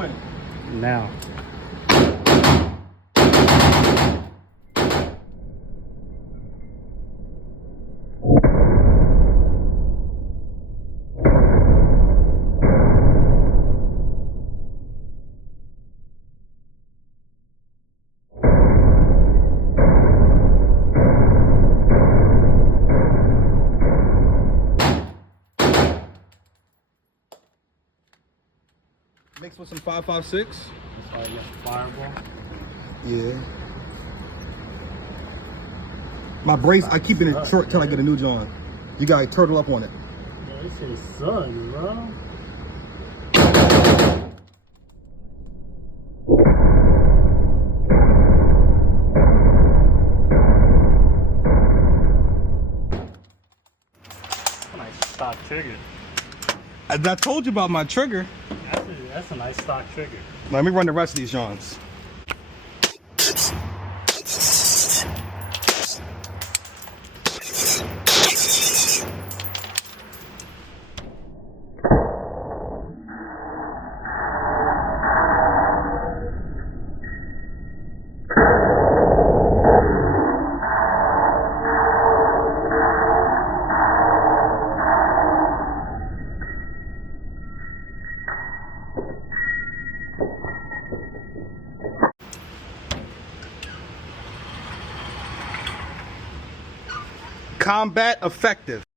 when? Now. Mixed with some 5.56. Fireball. Yeah. My brace, I keep it in short till I get a new John. You gotta turtle up on it. Yeah, this shit sucks, bro. Nice stock trigger. I told you about my trigger. That's a nice stock trigger. Let me run the rest of these Johns. Combat effective.